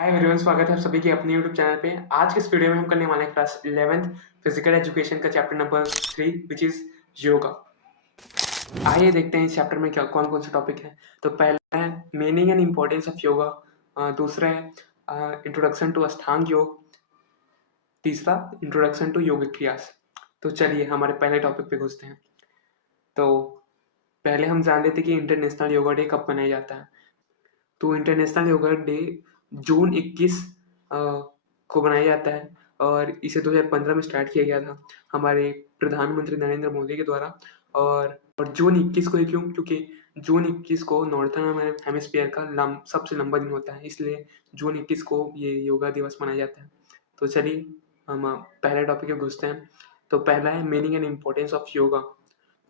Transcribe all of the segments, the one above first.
Hi everyone, स्वागत है आप सभी के अपने यूट्यूब चैनल पे। आज के इस वीडियो में हम करने वाले हैं क्लास 11th फिजिकल एजुकेशन का chapter number 3 which is yoga. आइए देखते हैं इस चैप्टर में क्या कौन कौन से टॉपिक हैं। तो पहला है meaning and importance of yoga, दूसरा है इंट्रोडक्शन टू अष्टांग योग, तीसरा इंट्रोडक्शन टू योगिक क्रियास। तो चलिए हमारे पहले टॉपिक पे घुसते हैं। तो पहले हम जान लेते कि इंटरनेशनल योगा डे कब मनाया जाता है। तो इंटरनेशनल योगा डे जून 21 को मनाया जाता है और इसे 2015 में स्टार्ट किया गया था हमारे प्रधानमंत्री नरेंद्र मोदी के द्वारा। और जून 21 को ही क्यों? क्योंकि जून 21 को नॉर्थर्न हेमिस्फीयर का सबसे लंबा दिन होता है, इसलिए जून 21 को ये योगा दिवस मनाया जाता है। तो चलिए हम पहले टॉपिक पे घुसते हैं। तो पहला है meaning and importance of yoga.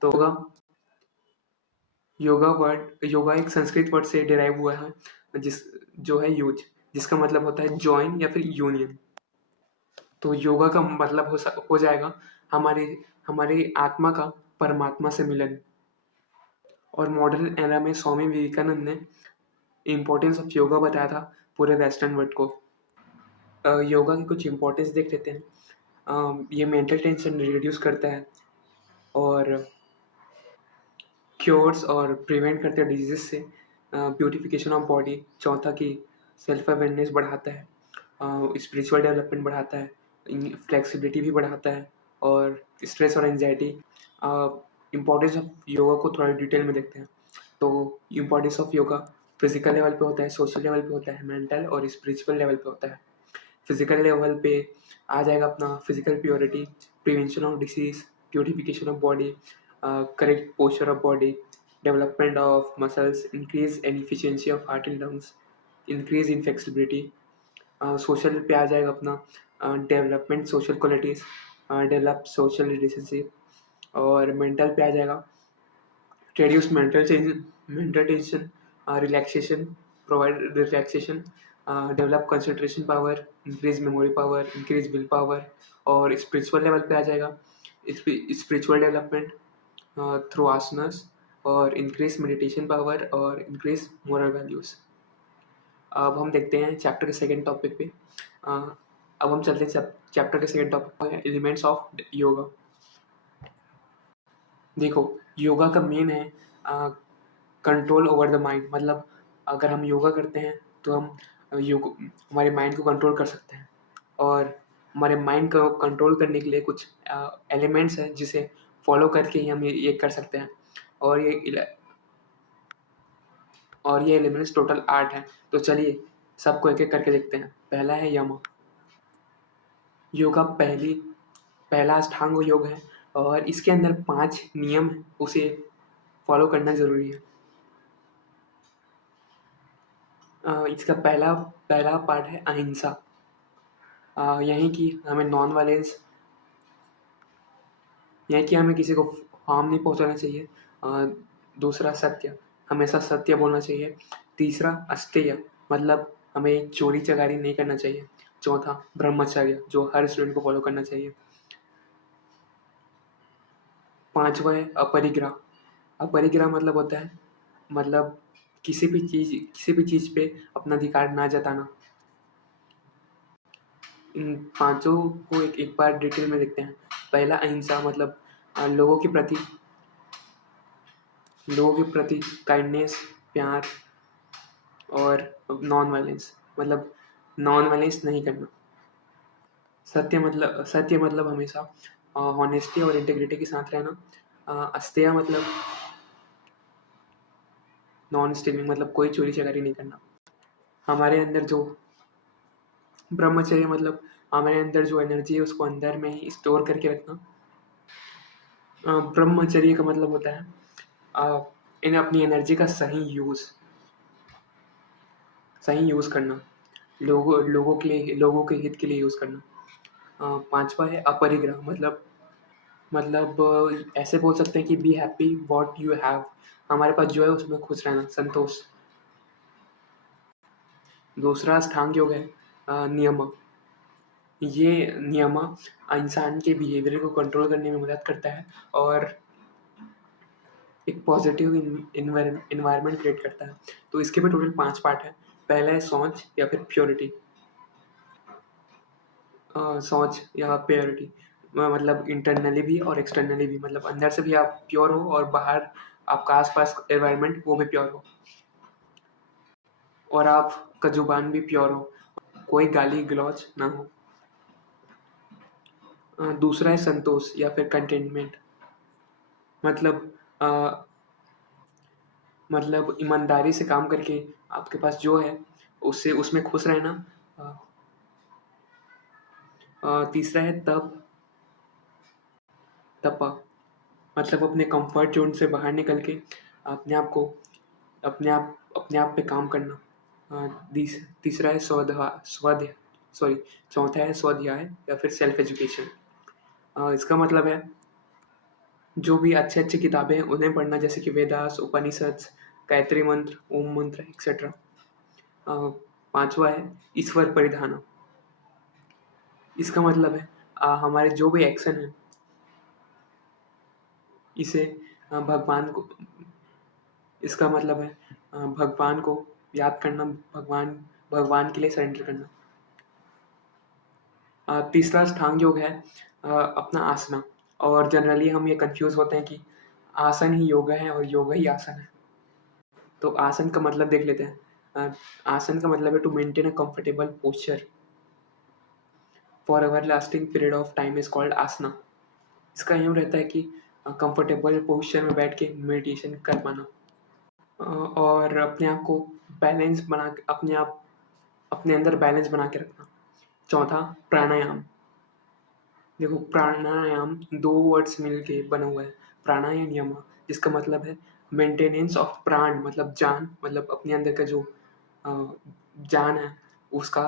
तो योगा एक संस्कृत वर्ड से डिराइव हुआ है जिस जो है यूज, जिसका मतलब होता है जॉइन या फिर यूनियन। तो योगा का मतलब हो जाएगा हमारी हमारी आत्मा का परमात्मा से मिलन। और मॉडर्न एरा में स्वामी विवेकानंद ने इम्पोर्टेंस ऑफ योगा बताया था पूरे वेस्टर्न वर्ल्ड को। योगा की कुछ इम्पोर्टेंस देख लेते हैं। ये मेंटल टेंशन रिड्यूस करता है और क्योर्स और प्रिवेंट करते हैं डिजीज से। ब्यूटिफिकेशन ऑफ बॉडी, चौथा की सेल्फ अवेयरनेस बढ़ाता है, स्पिरिचुअल डेवलपमेंट बढ़ाता है, फ्लेक्सिबिलिटी भी बढ़ाता है और स्ट्रेस और एंजाइटी। इम्पोर्टेंस ऑफ योगा को थोड़ा डिटेल में देखते हैं। तो importance of yoga physical level पे होता है, सोशल लेवल पे होता है, मेंटल और स्पिरिचुअल लेवल पे होता है। फिजिकल लेवल पे आ जाएगा अपना physical purity, prevention of disease, beautification of body, correct posture of body, development of muscles, increase and efficiency of heart and lungs, increase in flexibility. Social पे आ जाएगा अपना development social qualities, develop social relationship. और mental पे आ जाएगा reduce mental tension, relaxation, provide relaxation, develop concentration power, increase memory power, increase will power। और spiritual level पे आ जाएगा spiritual development through आसनास और इंक्रीज मेडिटेशन पावर और इंक्रीज मोरल वैल्यूज। अब हम देखते हैं चैप्टर के सेकेंड टॉपिक पे। अब हम चलते हैं चैप्टर के सेकेंड टॉपिक पे, एलिमेंट्स ऑफ योगा। देखो, योगा का मेन है कंट्रोल ओवर द माइंड। मतलब अगर हम योगा करते हैं तो हम हमारे माइंड को कंट्रोल कर सकते हैं। और हमारे माइंड को कंट्रोल करने के लिए कुछ एलिमेंट्स हैं जिसे फॉलो करके ही हम ये कर सकते हैं। और ये एलिमेंट्स टोटल 8 हैं। तो चलिए सबको एक एक करके देखते हैं। पहला है यम। योगा पहला अष्टांग योग है और इसके अंदर 5 नियम हैं, उसे फॉलो करना जरूरी है। इसका पहला पहला पार्ट है अहिंसा। यही कि हमें नॉन वायलेंस, यही कि हमें किसी को हार्म नहीं पहुंचाना चाहिए। दूसरा सत्य, हमेशा सत्य बोलना चाहिए। तीसरा अस्तेय, मतलब हमें चोरी चकारी नहीं करना चाहिए। चौथा ब्रह्मचर्य, जो हर स्टूडेंट को फॉलो करना चाहिए। पांचवा है अपरिग्रह। अपरिग्रह मतलब होता है मतलब किसी भी चीज़ पे अपना अधिकार ना जताना। इन पांचों को एक बार डिटेल में देखते हैं। पहला अहिंसा, मतलब लोगों के प्रति काइंडनेस, प्यार और नॉन वायलेंस, मतलब नॉन वायलेंस नहीं करना। सत्य मतलब हमेशा हॉनेस्टी और इंटेग्रिटी के साथ रहना। अस्तेय मतलब नॉन स्टीलिंग, मतलब कोई चोरी चकारी नहीं करना। हमारे अंदर जो ब्रह्मचर्य, मतलब हमारे अंदर जो एनर्जी है उसको अंदर में ही स्टोर करके रखना। ब्रह्मचर्य का मतलब होता है इन अपनी एनर्जी का सही यूज़ करना, लोगों के लिए, लोगों के हित के लिए यूज़ करना। पांचवा है अपरिग्रह, मतलब ऐसे बोल सकते हैं कि be happy what you have, हमारे पास जो है उसमें खुश रहना, संतोष। दूसरा अष्टांग योग है नियम। ये नियम इंसान के बिहेवियर को कंट्रोल करने में मदद करता है और एक पॉजिटिव इन्वायरमेंट क्रिएट करता है। तो इसके भी टोटल 5 पार्ट है। पहला है सोच या फिर प्योरिटी। सोच या प्योरिटी मतलब इंटरनली भी और एक्सटर्नली भी, मतलब अंदर से भी आप प्योर हो और बाहर आपका आसपास एनवायरनमेंट वो भी प्योर हो, और आपका जुबान भी प्योर हो, कोई गाली गलौज ना हो। दूसरा है संतोष या फिर कंटेनमेंट, मतलब मतलब ईमानदारी से काम करके आपके पास जो है उससे उसमें खुश रहना। अ, तीसरा है तप, मतलब अपने कंफर्ट जोन से बाहर निकल के अपने आप को अपने आप पे काम करना। तीसरा है स्वाध्याय, सॉरी, चौथा है स्वाध्याय या फिर सेल्फ एजुकेशन। इसका मतलब है जो भी अच्छी अच्छी किताबें हैं उन्हें पढ़ना, जैसे कि वेदास, उपनिषद, गायत्री मंत्र, ओम मंत्र एक्सेट्रा। पांचवा है ईश्वर परिधान। इसका मतलब है हमारे जो भी एक्शन है इसे भगवान को, इसका मतलब है भगवान को याद करना, भगवान के लिए सरेंडर करना। तीसरा अष्टांग योग है अपना आसना, और जनरली हम ये कंफ्यूज होते हैं कि आसन ही योगा है और योगा ही आसन है। तो आसन का मतलब देख लेते हैं। आसन का मतलब है to maintain a comfortable posture for ever lasting period of time is called asana. इसका एम रहता है कि कंफर्टेबल पोस्चर में बैठ के मेडिटेशन कर पाना, और अपने आप को बैलेंस बना के अपने अंदर बैलेंस बना के रखना। चौथा प्राणायाम। देखो प्राणायाम दो वर्ड्स मिल के बना हुआ है, प्राणा या नियम, जिसका मतलब है मेंटेनेंस ऑफ प्राण, मतलब जान, मतलब अपने अंदर का जो अ, जान है उसका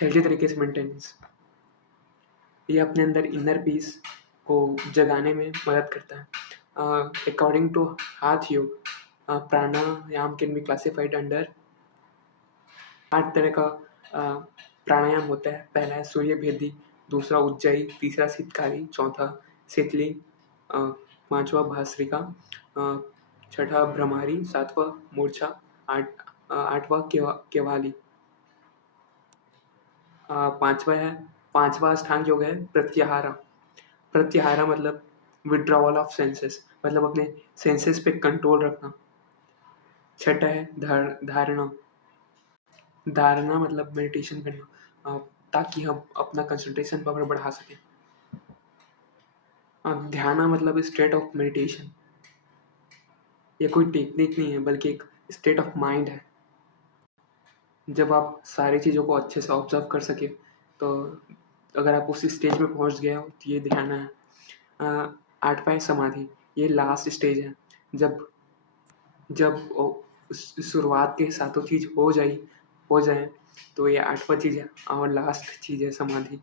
हेल्दी तरीके से मेंटेनेंस। ये अपने अंदर इनर पीस को जगाने में मदद करता है। अकॉर्डिंग टू हाथ योग, प्राणायाम कैन बी क्लासिफाइड अंडर 8 तरह का प्राणायाम होता है। पहला है सूर्य भेदी, दूसरा उज्जयी, तीसरा शीतकारी, चौथा शीतली, पांचवा भास्त्रिका, छठा भ्रमारी, सातवां मूर्छा, आठवां केवाली। पांचवा अष्टांग योग है प्रत्याहारा। प्रत्याहारा मतलब विड्रॉवल ऑफ सेंसेस, मतलब अपने सेंसेस पे कंट्रोल रखना। छठा है धारणा। धारणा मतलब मेडिटेशन करना, ताकि हम अपना कंसंट्रेशन पावर बढ़ा सकें। ध्यान मतलब स्टेट ऑफ मेडिटेशन, ये कोई टेक्निक नहीं है बल्कि एक स्टेट ऑफ माइंड है। जब आप सारी चीज़ों को अच्छे से ऑब्जर्व कर सके, तो अगर आप उस स्टेज में पहुंच गए हो तो ये ध्यान है। आठवां है समाधि, ये लास्ट स्टेज है। जब जब शुरुआत के साथों चीज़ हो जाए तो ये आठवां चीज़ है और लास्ट चीज़ है समाधि।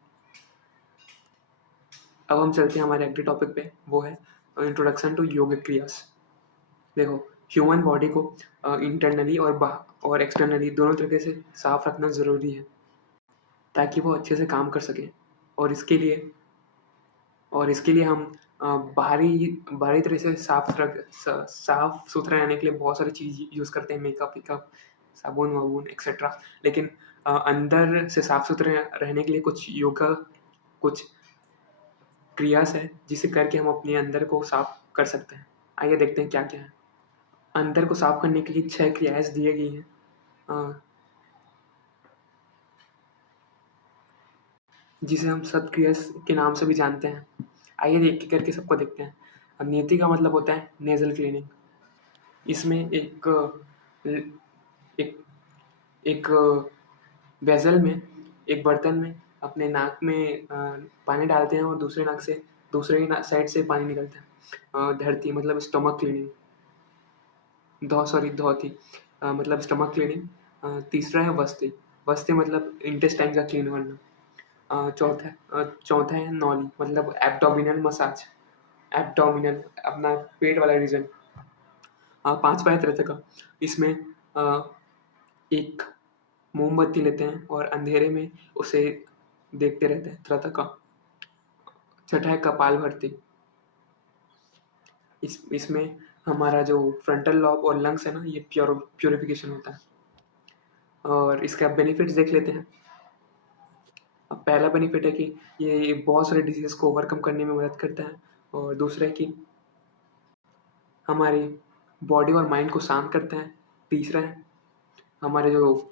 अब हम चलते हैं हमारे अगले टॉपिक पे, वो है इंट्रोडक्शन टू योग क्रियास। देखो ह्यूमन बॉडी को इंटरनली और एक्सटर्नली दोनों तरीके से साफ रखना ज़रूरी है, ताकि वो अच्छे से काम कर सके। और इसके लिए हम बाहरी तरह से साफ सुथरा रहने के लिए बहुत सारी चीज़ यूज़ करते हैं, मेकअप वेकअप, साबुन वाबुन एक्सेट्रा। लेकिन अंदर से साफ सुथरे रहने के लिए कुछ क्रियास है जिसे करके हम अपने अंदर को साफ कर सकते हैं। आइए देखते हैं क्या क्या है। अंदर को साफ करने के लिए 6 क्रियाएं दी गई हैं, जिसे हम सत्क्रिया के नाम से भी जानते हैं। आइए एक एक करके सबको देखते हैं। अब नीति का मतलब होता है नेजल क्लीनिंग। इसमें एक एक वेसल में, एक बर्तन में अपने नाक में पानी डालते हैं और दूसरे ही साइड से पानी निकलता है। धरती मतलब स्टमक क्लीनिंग, धोती मतलब स्टमक क्लीनिंग। तीसरा है वस्ती, वस्ती मतलब इंटेस्टाइन का क्लीन करना। चौथा है नॉली, मतलब एब्डोमिनल मसाज, एब्डोमिनल अपना पेट वाला रीजन। पांचवा है त्रटका, इसमें एक मोमबत्ती लेते हैं और अंधेरे में उसे देखते रहते हैं, त्रटका। छठा है कपाल भरती, इसमें हमारा जो फ्रंटल लॉब और लंग्स है ना, ये प्योरिफिकेशन होता है। और इसका बेनिफिट्स देख लेते हैं। अब पहला बेनिफिट है कि ये बहुत सारे डिजीज़ को ओवरकम करने में मदद करता है, और दूसरा है कि हमारी बॉडी और माइंड को शांत करता है। तीसरा है हमारे जो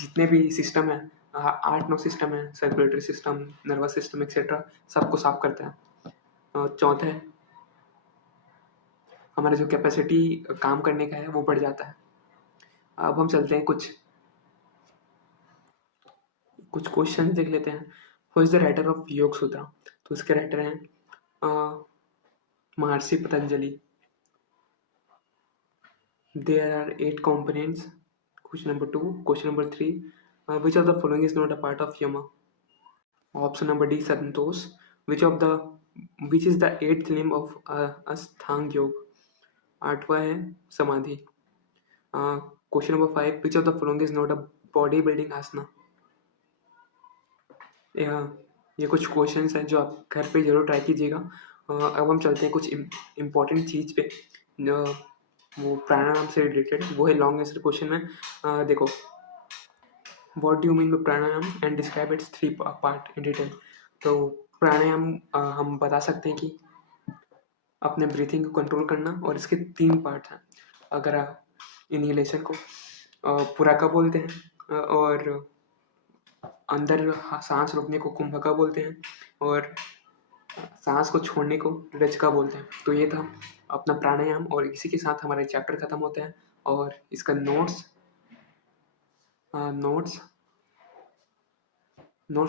जितने भी सिस्टम हैं, 8-9 सिस्टम है, circulatory system, nervous system etcetera, सबको साफ करता है। और चौथा है हमारा जो कैपेसिटी काम करने का है वो बढ़ जाता है। अब हम चलते हैं कुछ क्वेश्चन देख लेते हैं। Who is the writer of Yoga Sutra? तो इसके राइटर हैं Maharshi Patanjali. There are 8 components. Question number 2. Question number 3. Which of the following is not a part of Yama? Option number D, Santosh. Which is the eighth limb of Ashtanga Yoga? आठवां है समाधि। Question number 5. Which of the following is not a body building asana? ये कुछ questions हैं जो आप घर पे जरूर ट्राई कीजिएगा। अब हम चलते हैं कुछ इम्पोर्टेंट चीज़ पे, वो प्राणायाम से रिलेटेड, वो है लॉन्ग आंसर क्वेश्चन में। देखो, what do you mean by pranayama and describe it's 3 part in detail. तो प्राणायाम हम बता सकते हैं कि अपने ब्रीथिंग को कंट्रोल करना, और इसके 3 पार्ट हैं। अगर आप इनहेलेशन को पुराका बोलते हैं, और अंदर सांस रोकने को कुंभका बोलते हैं, और सांस को छोड़ने को रजका बोलते हैं। तो ये था अपना प्राणायाम, और इसी के साथ हमारा चैप्टर खत्म होता है। और इसका नोट्स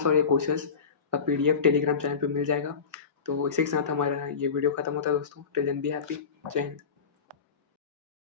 और ये क्वेश्चंस का पीडीएफ टेलीग्राम चैनल पे मिल जाएगा। तो इसी के साथ हमारा ये वीडियो खत्म होता है दोस्तों। Till then be happy. जय हिंद।